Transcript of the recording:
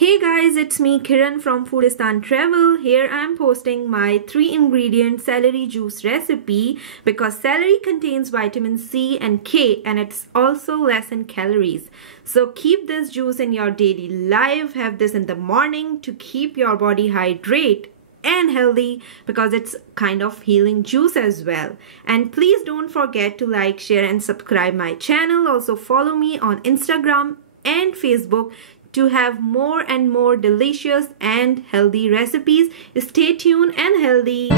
Hey guys, it's me Kiran from Foodistan Travel. Here I am posting my 3-ingredient celery juice recipe because celery contains vitamin C and K and it's also less in calories. So keep this juice in your daily life. Have this in the morning to keep your body hydrated and healthy because it's kind of healing juice as well. And please don't forget to like, share and subscribe my channel. Also follow me on Instagram and Facebook to have more and more delicious and healthy recipes. Stay tuned and healthy.